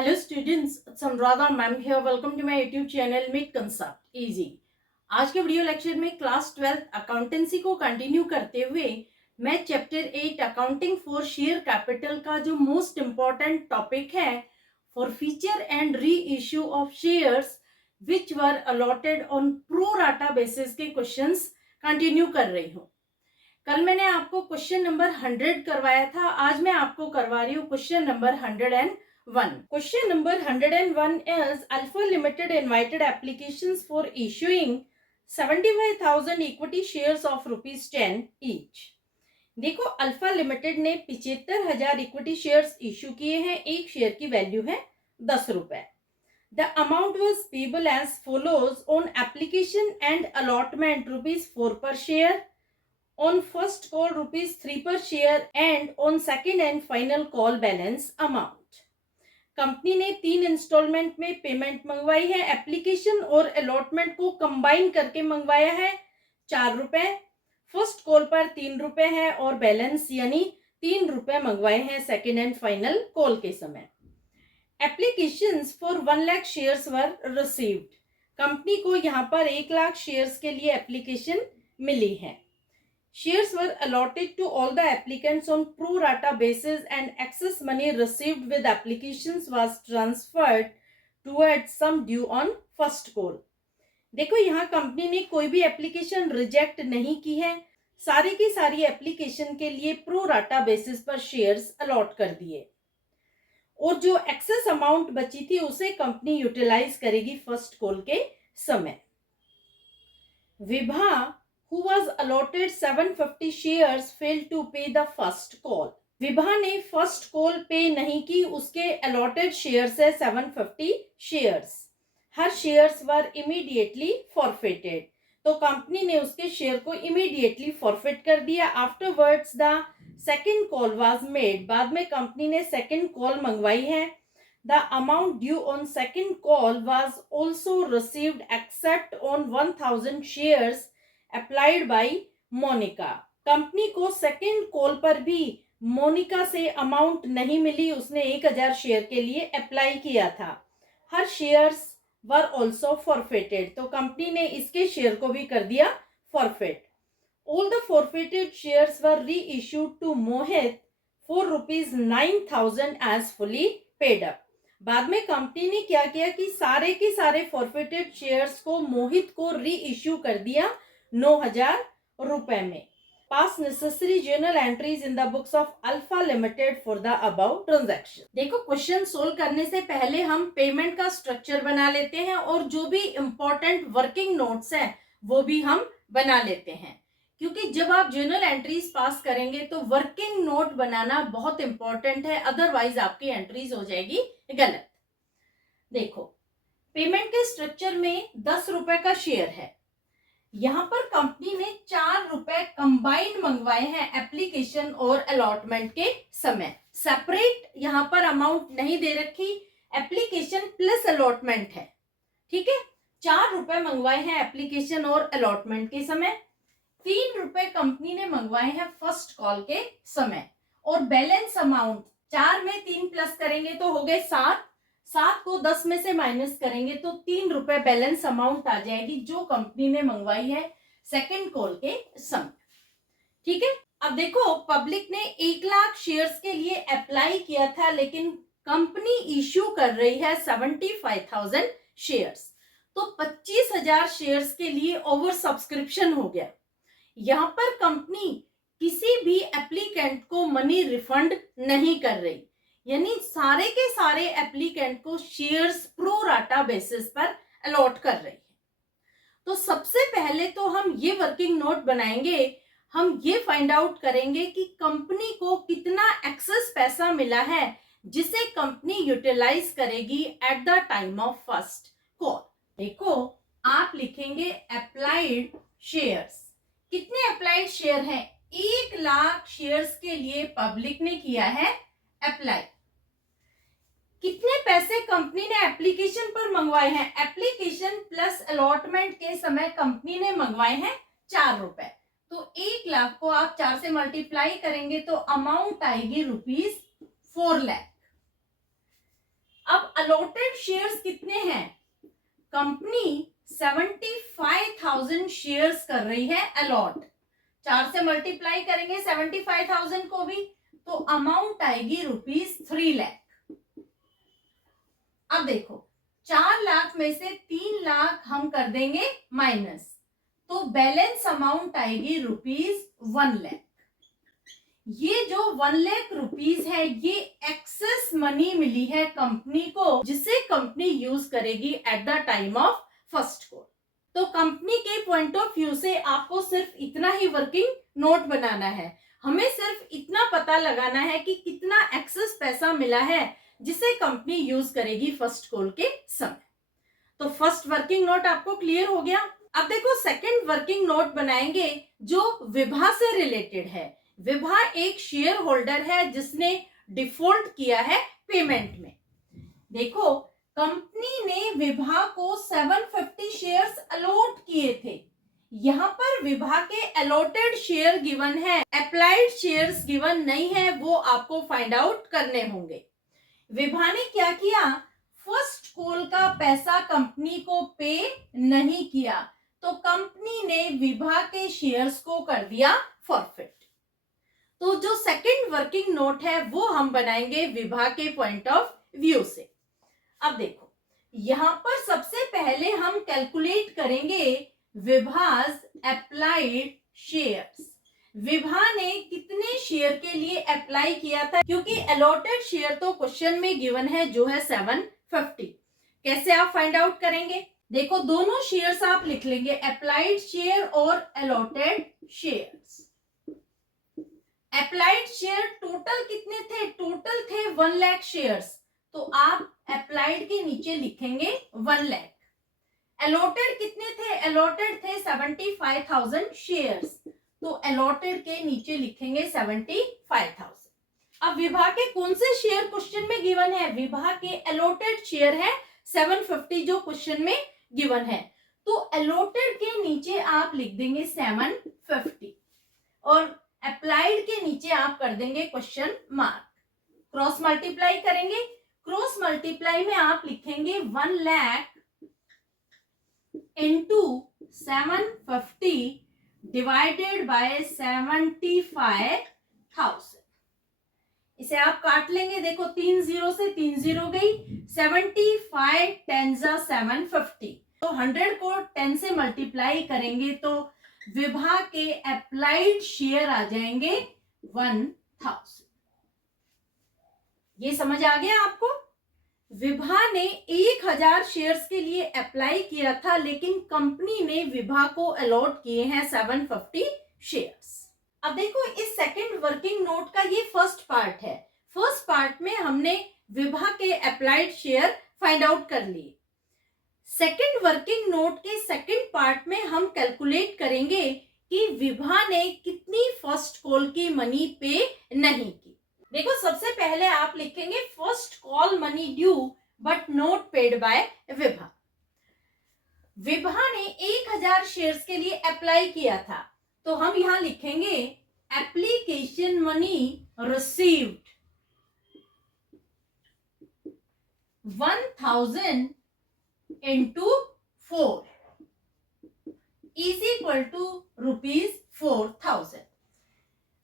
Hello students, it's Anuradha ma'am here. Welcome to my YouTube channel Make Concept Easy. आज के video lecture में class 12 accountancy को continue करते हुए मैं chapter 8 accounting for share capital का जो मोस्ट इम्पॉर्टेंट टॉपिक है for feature and re issue of shares which were allotted on pro rata basis के क्वेश्चंस कंटिन्यू कर रही हूँ। कल मैंने आपको क्वेश्चन नंबर 100 करवाया था, आज मैं आपको करवा रही हूँ question number 101. Question number 101 is Alpha Limited invited applications for issuing 75,000 equity shares of ₹10 each. देखो, अल्फा लिमिटेड ने 75,000 इक्विटी शेयर्स इश्यू किए हैं. एक शेयर की वैल्यू है 10 रुपए. The amount was payable as follows on application and allotment ₹4 per share, on first call ₹3 per share and on second and final call balance amount. Company ने 3 instalment में payment मंगवाई है. एप्लीकेशन और allotment को combine करके मंगवाया है 4 रुपए. फर्स्ट कॉल पर 3 रुपए है और बैलेंस यानी 3 रुपए मंगवाए हैं सेकेंड एंड फाइनल कॉल के समय. Applications for 1 lakh shares were received. Company को यहाँ पर 1 लाख शेयर्स के लिए एप्लीकेशन मिली है. Shares were allotted to all the applicants on pro rata basis and excess money received with applications was transferred towards some due on first call. देखो, यहाँ company ने कोई भी एप्लीकेशन रिजेक्ट नहीं की है. सारी की सारी एप्लीकेशन के लिए प्रो राटा बेसिस पर शेयर्स अलॉट कर दिए और जो एक्सेस अमाउंट बची थी उसे कंपनी यूटिलाइज करेगी फर्स्ट कॉल के समय. Vibha who was allotted 750 shares failed to pay the first call. Vibha ने फर्स्ट कॉल पे नहीं की. उसके allotted shares है 750 shares. हर shares वर immediately forfeited. तो कंपनी ने उसके शेयर को immediately forfeit कर दिया. Afterwards the second call was made. बाद में कंपनी ने second call मंगवाई है. The amount due on second call was also received except on 1000 shares applied by Monica. Company को सेकेंड कॉल पर भी मोनिका से अमाउंट नहीं मिली. उसने 1000 शेयर के लिए अप्लाई किया था. Her shares were also forfeited. तो कंपनी ने इसके शेयर को भी कर दिया forfeit. All the forfeited shares were reissued to Mohit for ₹9,000 as fully paid up. बाद में कंपनी ने क्या किया कि सारे के सारे फॉरफिटेड शेयर्स को मोहित को री इश्यू कर दिया 9,000 रुपए में. पास necessary journal entries in the books of alpha limited for the above transaction. देखो, क्वेश्चन सोल्व करने से पहले हम पेमेंट का स्ट्रक्चर बना लेते हैं और जो भी इंपॉर्टेंट वर्किंग नोट्स हैं वो भी हम बना लेते हैं, क्योंकि जब आप जर्नल एंट्रीज पास करेंगे तो वर्किंग नोट बनाना बहुत इंपॉर्टेंट है, अदरवाइज आपकी एंट्रीज हो जाएगी गलत. देखो, पेमेंट के स्ट्रक्चर में 10 रुपए का शेयर है. यहाँ पर कंपनी ने 4 रुपए कंबाइंड मंगवाए हैं एप्लीकेशन और अलॉटमेंट के समय. सेपरेट यहाँ पर अमाउंट नहीं दे रखी. एप्लीकेशन प्लस अलॉटमेंट है. ठीक है, 4 रुपए मंगवाए हैं एप्लीकेशन और अलॉटमेंट के समय. 3 रुपए कंपनी ने मंगवाए हैं फर्स्ट कॉल के समय और बैलेंस अमाउंट 4 में 3 प्लस करेंगे तो हो गए 7. 7 को 10 में से माइनस करेंगे तो 3 रुपए बैलेंस अमाउंट आ जाएगी जो कंपनी ने मंगवाई है सेकेंड कॉल के समय. ठीक है, अब देखो, पब्लिक ने 1 लाख शेयर्स के लिए अप्लाई किया था, लेकिन कंपनी इश्यू कर रही है 75,000 शेयर्स. तो 25,000 शेयर्स के लिए ओवर सब्सक्रिप्शन हो गया. यहां पर कंपनी किसी भी एप्लीकेंट को मनी रिफंड नहीं कर रही, यानी सारे के सारे एप्लीकेंट को शेयर्स प्रो राटा बेसिस पर अलॉट कर रही है. तो सबसे पहले तो हम ये वर्किंग नोट बनाएंगे. हम ये फाइंड आउट करेंगे कि कंपनी को कितना एक्सेस पैसा मिला है जिसे कंपनी यूटिलाइज करेगी at the time of first call. देखो, आप लिखेंगे अप्लाइड शेयर्स. कितने अप्लाइड शेयर हैं? 1 लाख शेयर्स के लिए पब्लिक ने किया है अप्लाई. कितने पैसे कंपनी ने एप्लीकेशन पर मंगवाए हैं? एप्लीकेशन प्लस अलॉटमेंट के समय कंपनी ने मंगवाए हैं 4 रुपए. तो 1 लाख को आप 4 से मल्टीप्लाई करेंगे तो अमाउंट आएगी ₹4 लाख. अब अलॉटेड शेयर्स कितने हैं? कंपनी 75,000 शेयर्स कर रही है अलॉट। 4 से मल्टीप्लाई करेंगे 75,000 को भी, तो अमाउंट आएगी ₹3 लाख। अब देखो 4 लाख में से 3 लाख हम कर देंगे माइनस, तो बैलेंस अमाउंट आएगी ₹1 लाख। ये जो 1 लाख रुपीस है ये एक्सेस मनी मिली है कंपनी को, जिसे कंपनी यूज करेगी at the time of first call. तो कंपनी के पॉइंट ऑफ व्यू से आपको सिर्फ इतना ही वर्किंग नोट बनाना है। हमें सिर्फ इतना पता लगाना है कि कितना एक्सेस पैसा मिला है जिसे कंपनी यूज करेगी फर्स्ट कॉल के समय। तो फर्स्ट वर्किंग नोट आपको क्लियर हो गया। अब देखो सेकंड वर्किंग नोट बनाएंगे जो विभा से रिलेटेड है। विभा एक शेयर होल्डर है जिसने डिफॉल्ट किया है पेमेंट में। देखो कंपनी ने विभा को 750 शेयर्स अलॉट किए थे। यहाँ पर विभा के अलॉटेड शेयर गिवन है, अप्लाइड शेयर्स गिवन नहीं है, वो आपको फाइंड आउट करने होंगे। विभा ने क्या किया? फर्स्ट कॉल का पैसा कंपनी को पे नहीं किया, तो कंपनी ने विभा के शेयर्स को कर दिया फॉरफिट। तो जो सेकंड वर्किंग नोट है वो हम बनाएंगे विभा के पॉइंट ऑफ व्यू से। अब देखो यहां पर सबसे पहले हम कैलकुलेट करेंगे विभाज अप्लाइड शेयर्स। विभा ने कितने शेयर के लिए अप्लाई किया था? क्योंकि अलॉटेड शेयर तो क्वेश्चन में गिवन है जो है 750। कैसे आप फाइंड आउट करेंगे? देखो दोनों शेयर्स आप लिख लेंगे, अप्लाइड शेयर और allotted shares. Applied share total कितने थे? टोटल थे 1 लाख शेयर्स, तो आप अप्लाइड के नीचे लिखेंगे 1 लाख। अलॉटेड कितने थे? अलॉटेड थे 75,000 शेयर्स, तो अलॉटेड के नीचे लिखेंगे 75,000। अब विभा के कौन से शेयर क्वेश्चन में गिवन है? विभा के अलॉटेड शेयर है 750 जो क्वेश्चन में गिवन है, तो अलॉटेड के नीचे आप लिख देंगे 750 और अप्लाइड के नीचे आप कर देंगे क्वेश्चन मार्क। क्रॉस मल्टीप्लाई करेंगे, क्रॉस मल्टीप्लाई में आप लिखेंगे 1 लाख इंटू 750 डिवाइडेड बाय 75,000। इसे आप काट लेंगे, देखो 3 0 से 3 0 गई, 75 10 750, तो 100 को 10 से मल्टीप्लाई करेंगे तो विभा के अप्लाइड शेयर आ जाएंगे 1000। ये समझ आ गया आपको? विभा ने 1000 शेयर्स के लिए अप्लाई किया था, लेकिन कंपनी ने विभा को अलॉट किए हैं 750 शेयर्स। अब देखो इस सेकंड वर्किंग नोट का ये फर्स्ट पार्ट है। फर्स्ट पार्ट में हमने विभा के अप्लाइड शेयर फाइंड आउट कर लिए। सेकंड वर्किंग नोट के सेकंड पार्ट में हम कैलकुलेट करेंगे कि विभा ने कितनी फर्स्ट कॉल की मनी पे नहीं की। देखो सबसे पहले आप लिखेंगे first call money due but not paid by Vibha. Vibha ने 1000 शेयर्स के लिए अप्लाई किया था, तो हम यहां लिखेंगे application money received 1000 into 4 is equal to ₹4,000।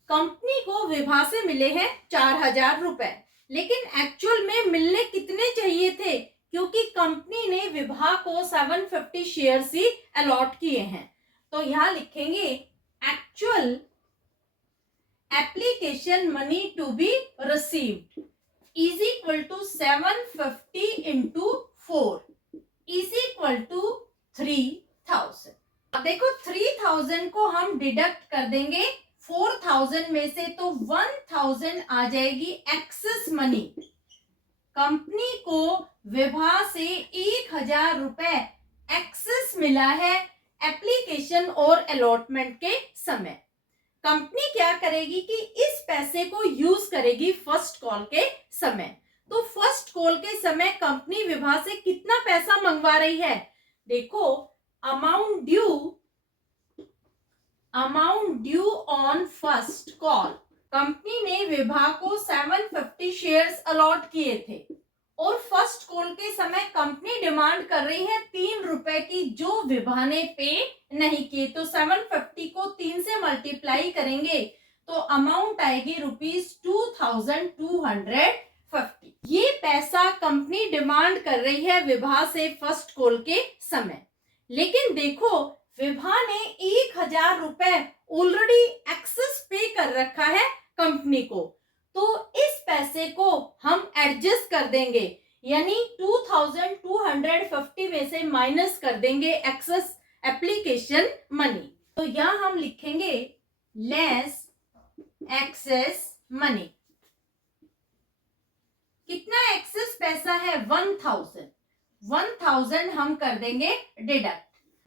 Company को विभा से मिले हैं 4,000 रुपए, लेकिन एक्चुअल में मिलने कितने चाहिए थे? क्योंकि कंपनी ने विभा को 750 शेयर्स ही अलॉट किए हैं, तो यहां लिखेंगे actual application money to be received is equal to 750 into 4 is equal to 3,000। अब देखो 3,000 को हम डिडक्ट कर देंगे 4,000 में से, तो 1,000 आ जाएगी एक्सेस मनी। कंपनी को विभा से 1,000 रुपए एक्सेस मिला है एप्लीकेशन और अलॉटमेंट के समय। कंपनी क्या करेगी कि इस पैसे को यूज करेगी फर्स्ट कॉल के समय। तो फर्स्ट कॉल के समय कंपनी विभा से कितना पैसा मंगवा रही है? देखो amount due on first call. Company ने विभा को 750 शेयर्स अलॉट किए थे और फर्स्ट कॉल के समय कंपनी डिमांड कर रही है 3 रुपए की, जो विभा ने पे नहीं किए। तो 750 को 3 से मल्टीप्लाई करेंगे तो अमाउंट आएगी ₹2250। ये पैसा कंपनी डिमांड कर रही है विभा से फर्स्ट कॉल के समय। लेकिन देखो, विभा ने 1000 रुपए ऑलरेडी एक्सेस पे कर रखा है कंपनी को, तो इस पैसे को हम एडजस्ट कर देंगे, यानी 2250 में से माइनस कर देंगे एक्सेस एप्लीकेशन मनी। तो यहां हम लिखेंगे लेस एक्सेस मनी। कितना एक्सेस पैसा है? 1000 हम कर देंगे डिडक्ट।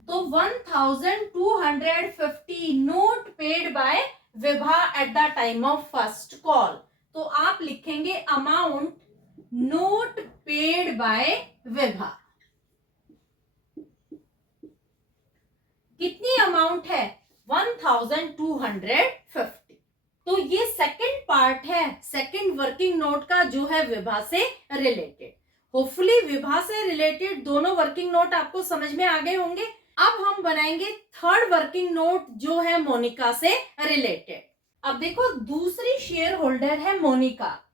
तो 1250 note paid by Vibha eight the time of first call. तो आप लिखेंगे amount note paid by Vibha. कितनी अमाउंट है? 1250। तो ये सेकंड पार्ट है, सेकंड वर्किंग नोट का, जो है विभा से रिलेटेड। होपफुली विभा से रिलेटेड दोनों वर्किंग नोट आपको समझ में आ गए होंगे। अब हम बनाएंगे थर्ड वर्किंग नोट, जो है मोनिका से रिलेटेड। अब देखो, दूसरी शेयर होल्डर है मोनिका,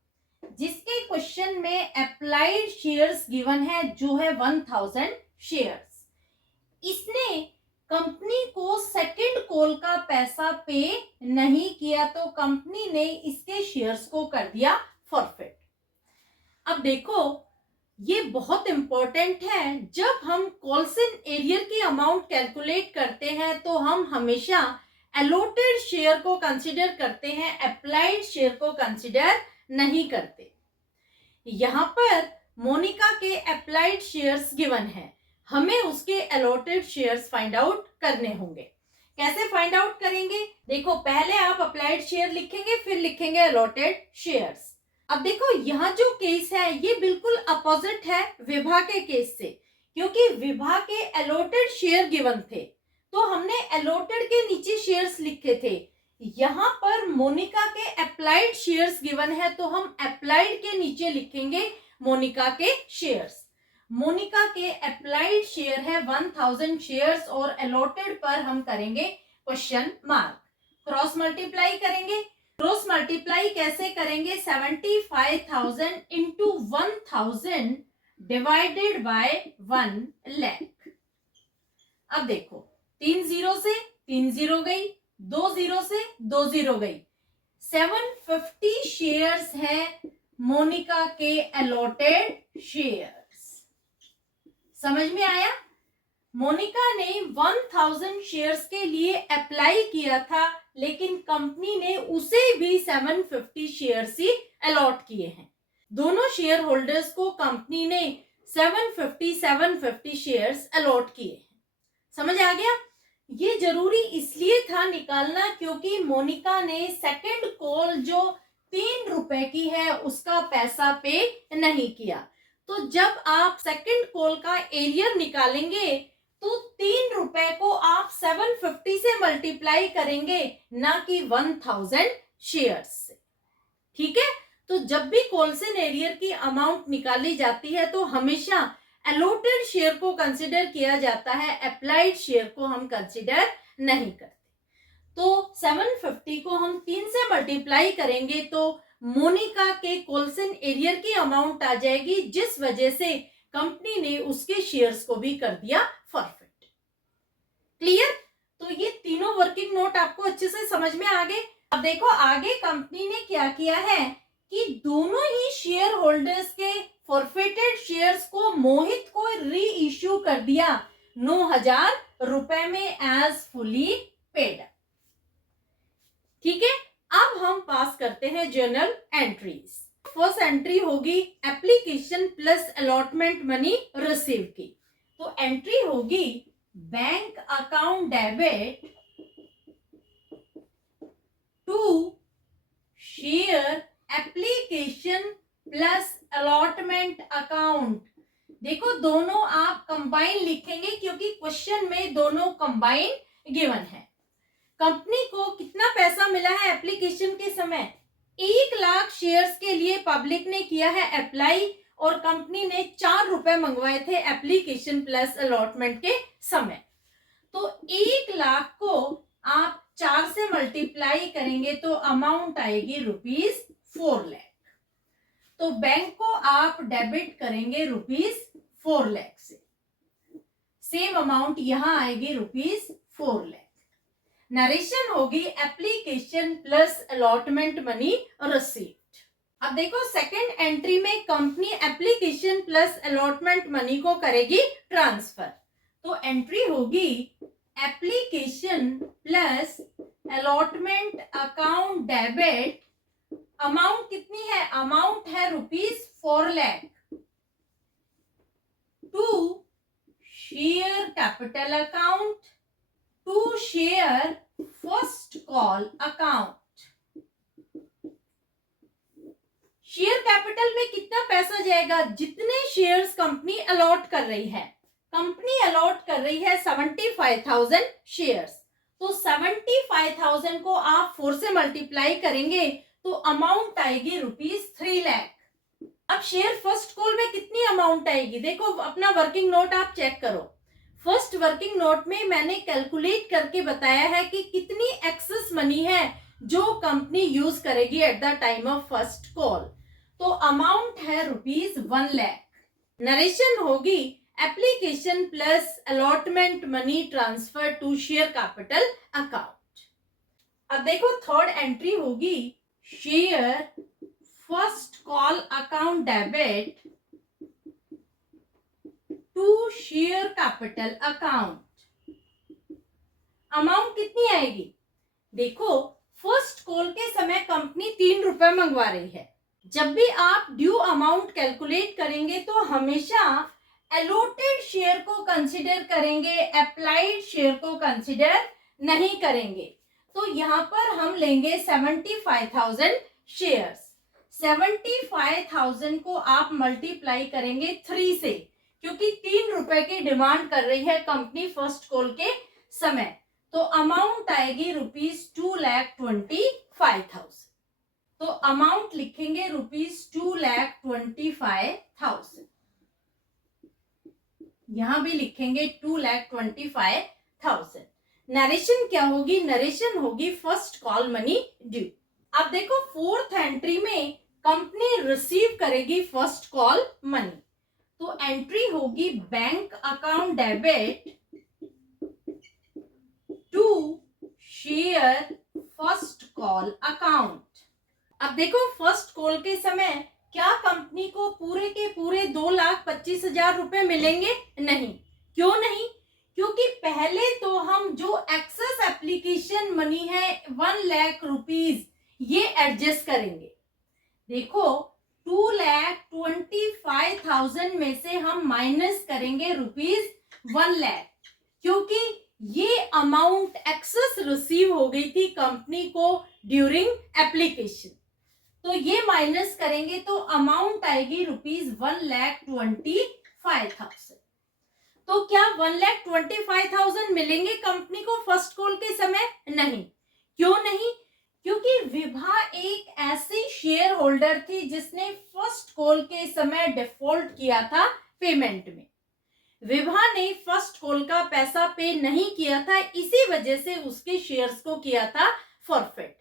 जिसके क्वेश्चन में अप्लाइड शेयर्स गिवन है, जो है 1000 शेयर्स। इसने कंपनी को सेकंड कॉल का पैसा पे नहीं किया, तो कंपनी ने इसके शेयर्स को कर दिया फॉरफिट। अब देखो, ये बहुत इंपॉर्टेंट है। जब हम कॉल्स इन एरियर की अमाउंट कैलकुलेट करते हैं तो हम हमेशा अलॉटेड शेयर को कंसीडर करते हैं, अप्लाइड शेयर को कंसीडर नहीं करते। यहां पर मोनिका के अप्लाइड शेयर्स गिवन है, हमें उसके अलॉटेड शेयर्स फाइंड आउट करने होंगे। कैसे फाइंड आउट करेंगे? देखो, पहले आप अप्लाइड शेयर लिखेंगे, फिर लिखेंगे अलॉटेड शेयर्स। अब देखो, यहाँ जो केस है ये बिल्कुल अपोजिट है विभा के केस से, क्योंकि विभा के अलॉटेड शेयर गिवन थे, तो हमने अलॉटेड के नीचे शेयर्स लिखे थे। यहाँ पर मोनिका के अप्लाइड शेयर्स गिवन है, तो हम अप्लाइड के नीचे लिखेंगे मोनिका के शेयर्स। मोनिका के अप्लाइड शेयर है 1000 शेयर्स, और अलॉटेड पर हम करेंगे क्वेश्चन मार्क। क्रॉस मल्टीप्लाई करेंगे। क्रॉस मल्टीप्लाई कैसे करेंगे? 75,000 इंटू 1000 डिवाइडेड बाय 1 लाख। अब देखो, 3 जीरो से 3 जीरो गई, 2 जीरो से 2 जीरो गई। 750 शेयर्स है मोनिका के अलॉटेड शेयर्स। समझ में आया? मोनिका ने 1000 शेयर्स के लिए अप्लाई किया था, लेकिन कंपनी ने उसे भी 750 शेयर्स ही अलॉट किए हैं। दोनों शेयर होल्डर्स को कंपनी ने 750 शेयर्स अलॉट किए हैं। समझ आ गया? ये जरूरी इसलिए था निकालना, क्योंकि मोनिका ने सेकंड कॉल जो 3 रुपए की है उसका पैसा पे नहीं किया। तो जब आप सेकंड कॉल का एरियर निकालेंगे तो 3 रुपए को आप 750 से मल्टीप्लाई करेंगे, ना कि 1000 शेयर्स से। ठीक है? तो जब भी कॉल्स इन एरियर की अमाउंट निकाली जाती है तो हमेशा अलॉटेड शेयर को कंसिडर किया जाता है, अप्लाइड शेयर को हम कंसिडर नहीं करते। तो 750 को हम 3 से मल्टीप्लाई करेंगे तो मोनिका के कॉल्स इन एरियर की अमाउंट आ जाएगी, जिस वजह से कंपनी ने उसके शेयर्स को भी कर दिया फॉरफिट। क्लियर? तो ये तीनों वर्किंग नोट आपको अच्छे से समझ में आ गए। अब देखो, आगे कंपनी ने क्या किया है कि दोनों ही शेयर होल्डर्स के फॉरफिटेड शेयर्स को मोहित को री इश्यू कर दिया 9000 रुपए में एज फुली पेड। ठीक है? अब हम पास करते हैं जर्नल एंट्रीज। फर्स्ट एंट्री होगी application plus allotment money receive की। तो एंट्री होगी bank account debit to share application plus allotment account. देखो, दोनों आप कंबाइन लिखेंगे क्योंकि क्वेश्चन में दोनों कंबाइन गिवन है। कंपनी को कितना पैसा मिला है एप्लीकेशन के समय? 1 लाख शेयर्स के लिए पब्लिक ने किया है अप्लाई, और कंपनी ने 4 रुपए मंगवाए थे एप्लीकेशन प्लस अलॉटमेंट के समय। तो 1 लाख को आप 4 से मल्टीप्लाई करेंगे तो अमाउंट आएगी ₹4 लाख। तो बैंक को आप डेबिट करेंगे ₹4 लाख से। सेम अमाउंट यहां आएगी ₹4 लाख। नरेशन होगी application plus allotment money received. अब देखो सेकंड एंट्री में company application plus allotment money को करेगी ट्रांसफर। तो एंट्री होगी application plus allotment account debit. Amount कितनी है? अमाउंट है ₹4 lakh to share capital account to share first call account. Share capital में कितना पैसा जाएगा? जितने शेयर्स कंपनी अलॉट कर रही है। कंपनी अलॉट कर रही है 75,000 शेयर्स। तो 75,000 को आप 4 से मल्टीप्लाई करेंगे तो अमाउंट आएगी ₹3 लाख। अब शेयर फर्स्ट कॉल में कितनी अमाउंट आएगी? देखो अपना वर्किंग नोट आप चेक करो। फर्स्ट वर्किंग नोट में मैंने कैलकुलेट करके बताया है कि कितनी एक्सेस मनी है जो कंपनी यूज करेगी at the time of first call. तो अमाउंट है ₹1 लाख। नरेशन होगी application plus allotment money transfer to share capital account. अब देखो थर्ड एंट्री होगी share first call account debit to share capital account. Amount कितनी आएगी? देखो फर्स्ट कॉल के समय कंपनी 3 रुपए मंगवा रही है। जब भी आप ड्यू अमाउंट कैलकुलेट करेंगे तो हमेशा अलॉटेड शेयर को कंसीडर करेंगे, अप्लाइड शेयर को कंसीडर नहीं करेंगे। तो यहां पर हम लेंगे 75,000 शेयर्स। 75,000 को आप मल्टीप्लाई करेंगे 3 से, क्योंकि 3 रुपए की डिमांड कर रही है कंपनी फर्स्ट कॉल के समय। तो अमाउंट आएगी ₹2,25,000। तो अमाउंट लिखेंगे ₹2,25,000। यहां भी लिखेंगे 2,25,000। नरेशन क्या होगी? नरेशन होगी फर्स्ट कॉल मनी ड्यू। अब देखो फोर्थ एंट्री में कंपनी रिसीव करेगी फर्स्ट कॉल मनी। तो एंट्री होगी bank account debit to share first call account. अब देखो फर्स्ट कॉल के समय क्या कंपनी को पूरे के पूरे 2,25,000 रुपए मिलेंगे? नहीं। क्यों नहीं? क्योंकि पहले तो हम जो एक्सेस एप्लीकेशन मनी है 1 लाख रुपीज ये एडजस्ट करेंगे। देखो 2,25,000 में से हम माइनस करेंगे ₹1 लाख, क्योंकि ये अमाउंट एक्सेस रिसीव हो गई थी कंपनी को ड्यूरिंग एप्लीकेशन। तो ये माइनस करेंगे तो अमाउंट आएगी ₹1,25,000। तो क्या 1,25,000 मिलेंगे कंपनी को फर्स्ट कॉल के समय? नहीं। क्यों नहीं? क्योंकि विभा एक ऐसी शेयर होल्डर थी जिसने फर्स्ट कॉल के समय डिफॉल्ट किया था पेमेंट में। विभा ने फर्स्ट कॉल का पैसा पे नहीं किया था, इसी वजह से उसके शेयर्स को किया था फॉरफिट।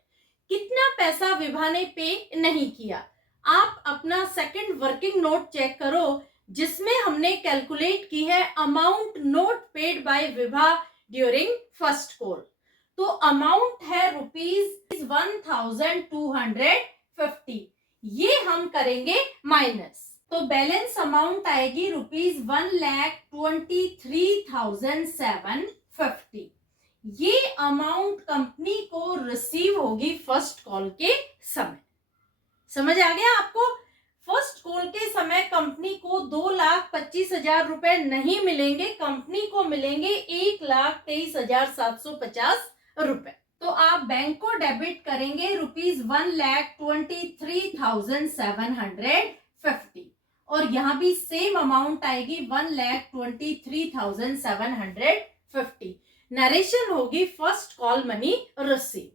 कितना पैसा विभा ने पे नहीं किया? आप अपना सेकंड वर्किंग नोट चेक करो, जिसमें हमने कैलकुलेट की है amount note paid by Vibha during first call. तो अमाउंट है ₹1,250। ये हम करेंगे माइनस। तो बैलेंस अमाउंट आएगी ₹1,23,750। ये अमाउंट कंपनी को रिसीव होगी फर्स्ट कॉल के समय। समझ आ गया आपको? फर्स्ट कॉल के समय कंपनी को 2,25,000 रुपए नहीं मिलेंगे, कंपनी को मिलेंगे 1,23,750 रुपए। तो आप बैंक को डेबिट करेंगे ₹1,23,750 और यहाँ भी सेम अमाउंट आएगी 1,23,750। नरेशन होगी फर्स्ट कॉल मनी रिसीव्ड।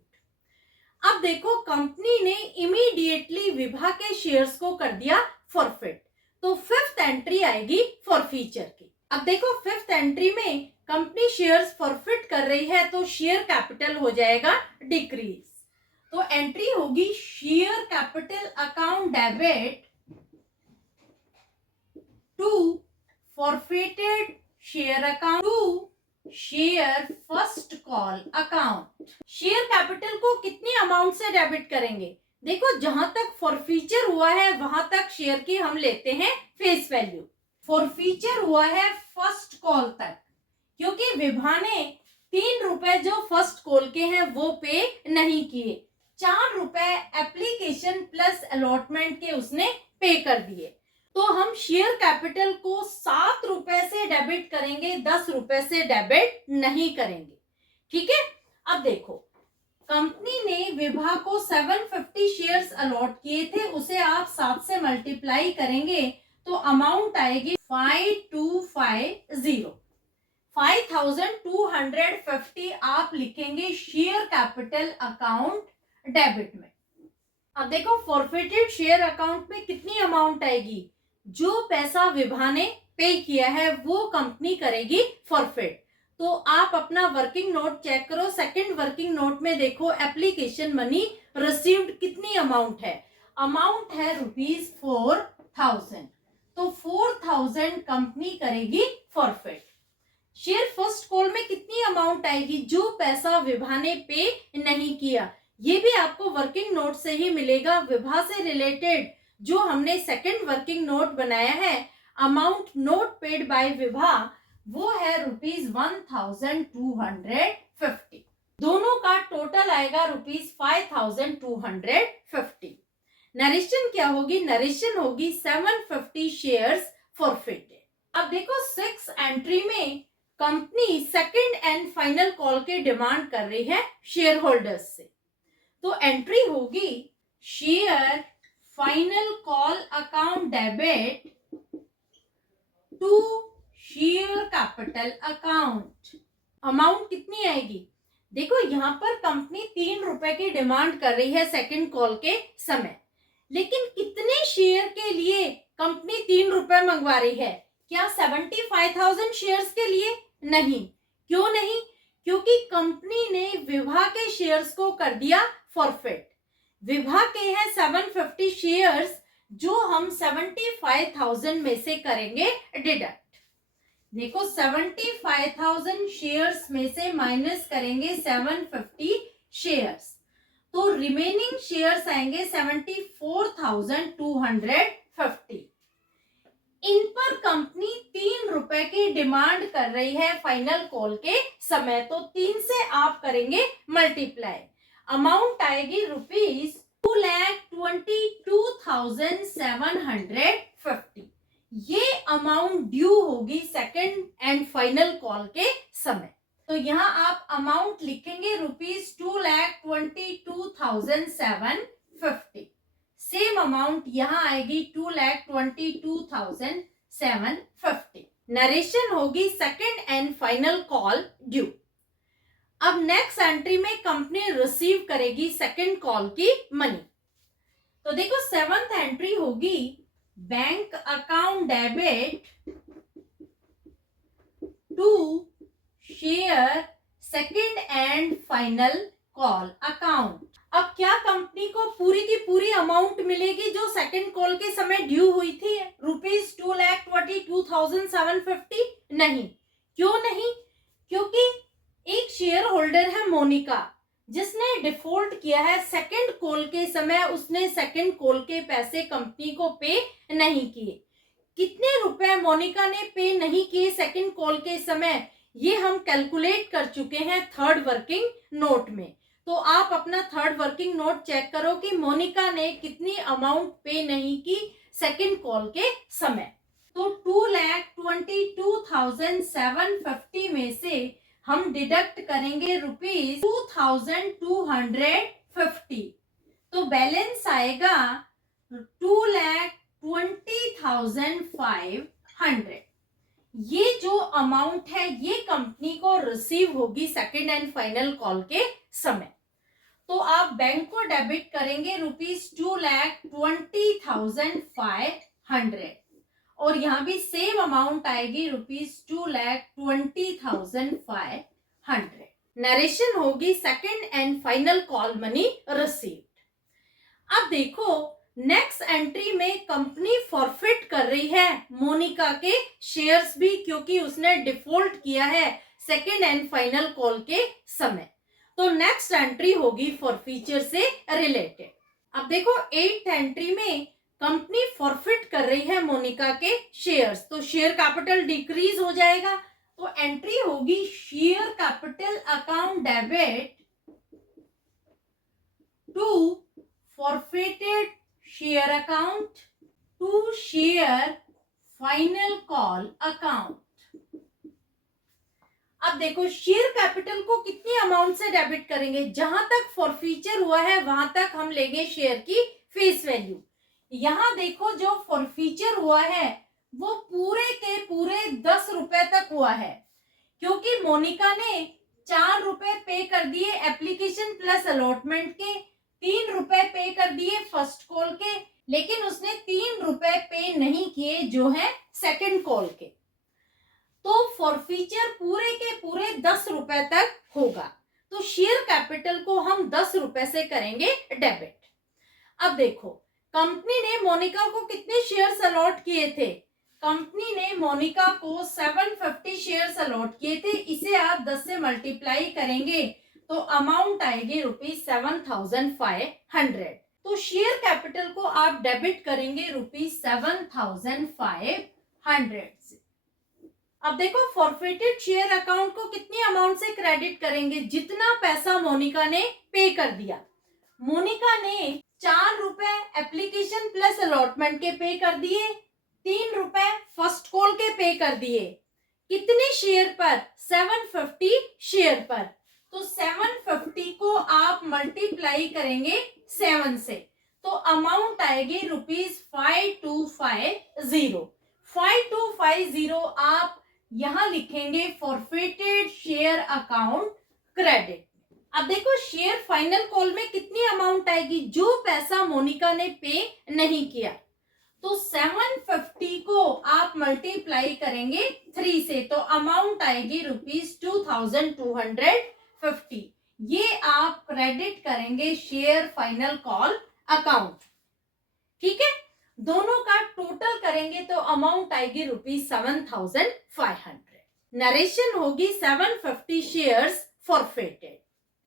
अब देखो कंपनी ने इमीडिएटली विभा के शेयर्स को कर दिया फॉरफिट। तो फिफ्थ एंट्री आएगी फॉरफीचर की। अब देखो फिफ्थ एंट्री में कंपनी शेयर्स फॉरफिट कर रही है तो शेयर कैपिटल हो जाएगा डिक्रीज। तो एंट्री होगी share capital account debit to forfeited share account to share first call account. Share capital को कितनी अमाउंट से डेबिट करेंगे? देखो जहां तक फॉरफीचर हुआ है वहां तक शेयर की हम लेते हैं फेस वैल्यू। फॉरफीचर हुआ है फर्स्ट कॉल तक, क्योंकि विभा ने 3 रुपए जो फर्स्ट कॉल के हैं वो पे नहीं किए, 4 रुपए एप्लीकेशन प्लस अलॉटमेंट के उसने पे कर दिए। तो हम शेयर कैपिटल को 7 रुपए से डेबिट करेंगे, 10 रुपए से डेबिट नहीं करेंगे। ठीक है। अब देखो कंपनी ने विभा को 750 शेयर्स अलॉट किए थे, उसे आप 7 से मल्टीप्लाई करेंगे तो अमाउंट आएगी 5250। 5250 आप लिखेंगे शेयर कैपिटल अकाउंट डेबिट में। अब देखो फॉरफिटेड शेयर अकाउंट में कितनी अमाउंट आएगी? जो पैसा विभा ने पे किया है वो कंपनी करेगी फॉरफिट। तो आप अपना वर्किंग नोट चेक करो, सेकंड वर्किंग नोट में देखो एप्लीकेशन मनी रिसीव्ड कितनी अमाउंट है। अमाउंट है ₹4000। तो 4000 कंपनी करेगी फॉरफिट। शेयर फर्स्ट कॉल में कितनी अमाउंट आएगी? जो पैसा विभा ने पे नहीं किया, ये भी आपको वर्किंग नोट से ही मिलेगा। विभा से रिलेटेड जो हमने सेकंड वर्किंग नोट बनाया है, amount note paid by Vibha, वो है ₹1250। दोनों का टोटल आएगा ₹5250। नरेशन क्या होगी? नरेशन होगी 750 शेयर्स फॉरफिटेड। अब देखो 6 एंट्री में company second and final call के डिमांड कर रही है शेयर होल्डर्स से। तो एंट्री होगी share final call account debit to share capital account. Amount कितनी आएगी? देखो यहाँ पर कंपनी 3 रुपए की डिमांड कर रही है सेकंड कॉल के समय, लेकिन कितने शेयर के लिए कंपनी 3 रुपए मंगवा रही है? क्या 75,000 शेयर्स के लिए? नहीं। क्यों नहीं? क्योंकि कंपनी ने विभा के शेयर्स को कर दिया फॉरफिट। विभा के हैं 750 शेयर्स, जो हम 75,000 में से करेंगे डिडक्ट। देखो 75,000 शेयर्स में से माइनस करेंगे 750 शेयर्स, तो रिमेनिंग शेयर्स आएंगे 74,250। इन पर कंपनी 3 रुपए की डिमांड कर रही है फाइनल कॉल के समय, तो 3 से आप करेंगे मल्टीप्लाई। अमाउंट आएगी ₹2,22,750। ये अमाउंट ड्यू होगी सेकंड एंड फाइनल कॉल के समय। तो यहाँ आप अमाउंट लिखेंगे ₹2,22,750। सेम अमाउंट यहाँ आएगी 2,22,750। नरेशन होगी second and final call due. अब नेक्स्ट एंट्री में कंपनी रिसीव करेगी सेकंड कॉल की मनी। तो देखो 7th एंट्री होगी bank account debit to share second and final call account. अब क्या कंपनी को पूरी की पूरी अमाउंट मिलेगी जो सेकंड कॉल के समय ड्यू हुई थी ₹2,22,750? नहीं। क्यों नहीं? क्योंकि एक शेयर होल्डर है मोनिका, जिसने डिफॉल्ट किया है सेकंड कॉल के समय। उसने सेकंड कॉल के पैसे कंपनी को पे नहीं किए। कितने रुपए मोनिका ने पे नहीं किए सेकंड कॉल के समय, ये हम कैलकुलेट कर चुके हैं थर्ड वर्किंग नोट में। तो आप अपना थर्ड वर्किंग नोट चेक करो कि मोनिका ने कितनी अमाउंट पे नहीं की सेकंड कॉल के समय। तो 2,22,750 में से हम डिडक्ट करेंगे ₹2,250। तो बैलेंस आएगा 2,20,500। ये जो अमाउंट है ये कंपनी को रिसीव होगी सेकंड एंड फाइनल कॉल के समय। तो आप बैंक को डेबिट करेंगे ₹2,20,500। और यहाँ भी सेम अमाउंट आएगी ₹2,20,500। नरेशन होगी second and final call money received. अब देखो नेक्स्ट एंट्री में कंपनी फॉरफिट कर रही है मोनिका के शेयर्स भी, क्योंकि उसने डिफॉल्ट किया है सेकंड एंड फाइनल कॉल के समय। तो नेक्स्ट एंट्री होगी फॉरफीचर से रिलेटेड। अब देखो 8th एंट्री में कंपनी फॉरफिट कर रही है मोनिका के शेयर्स, तो शेयर कैपिटल डिक्रीज हो जाएगा। तो एंट्री होगी share capital account debit to forfeited share account to share final call account। अब देखो शेयर कैपिटल को कितनी अमाउंट से डेबिट करेंगे, जहां तक फॉरफीचर हुआ है वहां तक हम लेंगे शेयर की फेस वैल्यू। यहां देखो जो फॉरफीचर हुआ है वो पूरे के पूरे 10 रुपए तक हुआ है, क्योंकि मोनिका ने 4 रुपए पे कर दिए एप्लीकेशन प्लस अलॉटमेंट के, 3 रुपए पे कर दिए फर्स्ट कॉल के, लेकिन उसने 3 रुपए पे नहीं किए जो है सेकंड कॉल के। तो फॉरफीचर पूरे के पूरे 10 रुपए तक होगा। तो शेयर कैपिटल को हम 10 रुपए से करेंगे डेबिट। अब देखो कंपनी ने मोनिका को कितने शेयर्स अलॉट किए थे, कंपनी ने मोनिका को 750 शेयर्स अलॉट किए थे। इसे आप 10 से मल्टीप्लाई करेंगे तो अमाउंट आएगी ₹7,500। तो शेयर कैपिटल को आप डेबिट करेंगे ₹7,500 से। अब देखो फॉरफिटेड शेयर अकाउंट को कितनी अमाउंट से क्रेडिट करेंगे, जितना पैसा मोनिका ने पे कर दिया। मोनिका ने 4 रुपए एप्लीकेशन प्लस अलॉटमेंट के पे कर दिए, 3 रुपए फर्स्ट कॉल के पे कर दिए। कितने शेयर पर, 750 शेयर पर। तो 750 को आप मल्टीप्लाई करेंगे 7 से, तो अमाउंट आएगी ₹5250। 5250 आप यहां लिखेंगे फॉरफिटेड शेयर अकाउंट क्रेडिट। अब देखो शेयर फाइनल कॉल में कितनी अमाउंट आएगी, जो पैसा मोनिका ने पे नहीं किया। तो 750 को आप मल्टीप्लाई करेंगे 3 से, तो अमाउंट आएगी ₹2250। ये आप क्रेडिट करेंगे शेयर फाइनल कॉल अकाउंट। ठीक है, दोनों का टोटल करेंगे तो अमाउंट आएगी ₹7,500। नरेशन होगी 750 शेयर्स फॉरफिटेड।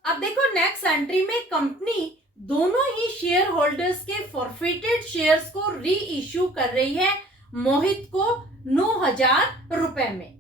अब देखो नेक्स्ट एंट्री में कंपनी दोनों ही शेयर होल्डर्स के फॉरफिटेड शेयर्स को री इश्यू कर रही है मोहित को 9,000 रुपए में।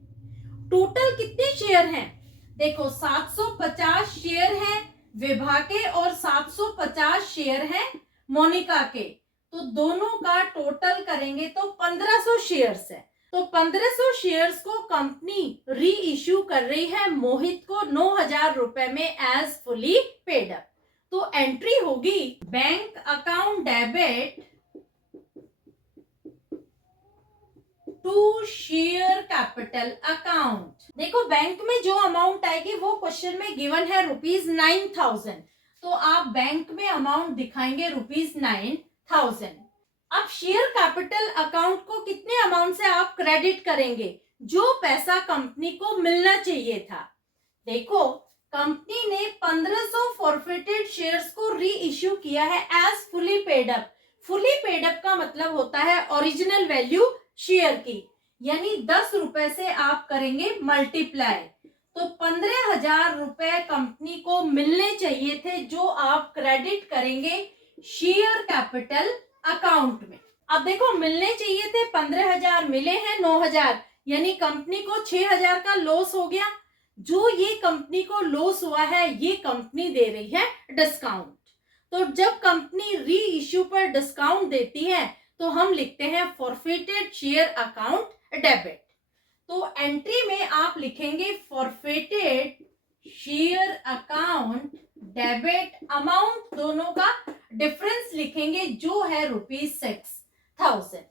टोटल कितने शेयर हैं, देखो 750 शेयर हैं विभा के और 750 शेयर हैं मोनिका के। तो दोनों का टोटल करेंगे तो 1500 शेयर्स है। तो 1500 शेयर्स को कंपनी री इश्यू कर रही है मोहित को 9,000 रुपए में एज फुली पेड अप। तो एंट्री होगी bank account debit to share capital account. देखो बैंक में जो अमाउंट आएगी वो क्वेश्चन में गिवन है ₹9,000, तो आप बैंक में अमाउंट दिखाएंगे ₹9,000। अब शेयर कैपिटल अकाउंट को कितने अमाउंट से आप क्रेडिट करेंगे, जो पैसा कंपनी को मिलना चाहिए था। देखो कंपनी ने 1500 फॉरफिटेड शेयर्स को री इश्यू किया है as fully paid up. Fully paid up का मतलब होता है ओरिजिनल वैल्यू शेयर की, यानी 10 रुपए से आप करेंगे मल्टीप्लाई। तो 15,000 रुपए कंपनी को मिलने चाहिए थे, जो आप क्रेडिट करेंगे शेयर कैपिटल अकाउंट में। अब देखो मिलने चाहिए थे 15,000, मिले हैं 9,000, यानी कंपनी को 6,000 का लॉस हो गया। जो ये कंपनी को लॉस हुआ है ये कंपनी दे रही है डिस्काउंट। तो जब कंपनी री इश्यू पर डिस्काउंट देती है तो हम लिखते हैं फॉरफिटेड शेयर अकाउंट डेबिट। तो एंट्री में आप लिखेंगे forfeited share account debit, amount दोनों का डिफरेंस लिखेंगे जो है ₹6,000।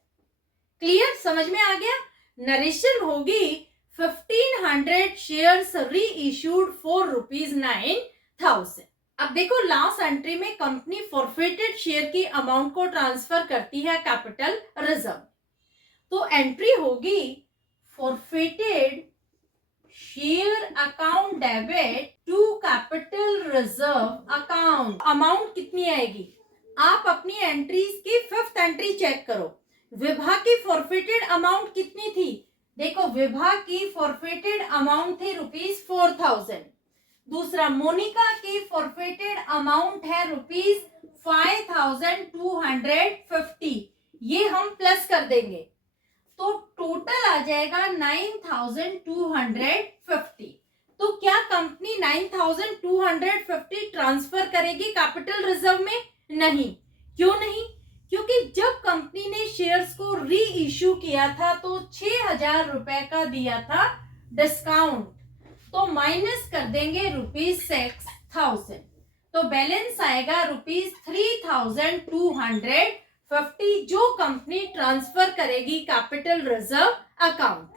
क्लियर, समझ में आ गया। नरेशन होगी 1500 शेयर्स री इश्यूड फॉर ₹9,000। अब देखो लास्ट एंट्री में कंपनी फॉरफिटेड शेयर की अमाउंट को ट्रांसफर करती है कैपिटल रिजर्व। तो एंट्री होगी forfeited share account debit to capital reserve account. Amount कितनी आएगी, आप अपनी एंट्रीज की 5th एंट्री चेक करो। विभा की फॉरफिटेड अमाउंट कितनी थी, देखो विभा की फॉरफिटेड अमाउंट थी ₹4000। दूसरा मोनिका की फॉरफिटेड अमाउंट है ₹5250। ये हम प्लस कर देंगे तो टोटल आ जाएगा 9250। तो क्या कंपनी 9250 ट्रांसफर करेगी कैपिटल रिजर्व में? नहीं। क्यों नहीं? क्योंकि जब कंपनी ने शेयर्स को री इश्यू किया था तो 6000 रुपए का दिया था डिस्काउंट, तो माइनस कर देंगे ₹6000, तो बैलेंस आएगा ₹3250 जो कंपनी ट्रांसफर करेगी कैपिटल रिजर्व अकाउंट।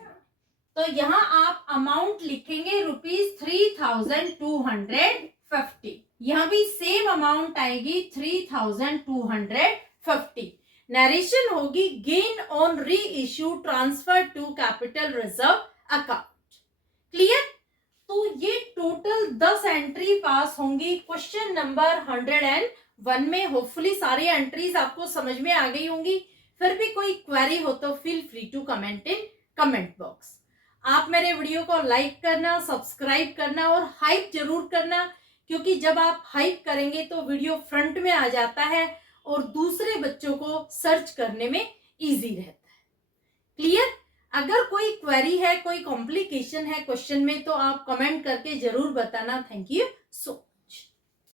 तो यहाँ आप अमाउंट लिखेंगे ₹3250। यहाँ भी सेम अमाउंट आएगी 3250। नरेशन होगी gain on reissue transfer to capital reserve account. Clear? तो ये टोटल 10 एंट्री पास होंगी क्वेश्चन नंबर 101 में। होपफुली सारी एंट्रीज आपको समझ में आ गई होंगी। फिर भी कोई क्वेरी हो तो feel free to comment in comment box. आप मेरे वीडियो को लाइक करना, सब्सक्राइब करना और हाइप जरूर करना, क्योंकि जब आप हाइप करेंगे तो वीडियो फ्रंट में आ जाता है और दूसरे बच्चों को सर्च करने में इजी रहता है। क्लियर? अगर कोई क्वेरी है, कोई कॉम्प्लिकेशन है क्वेश्चन में, तो आप कमेंट करके जरूर बताना। Thank you so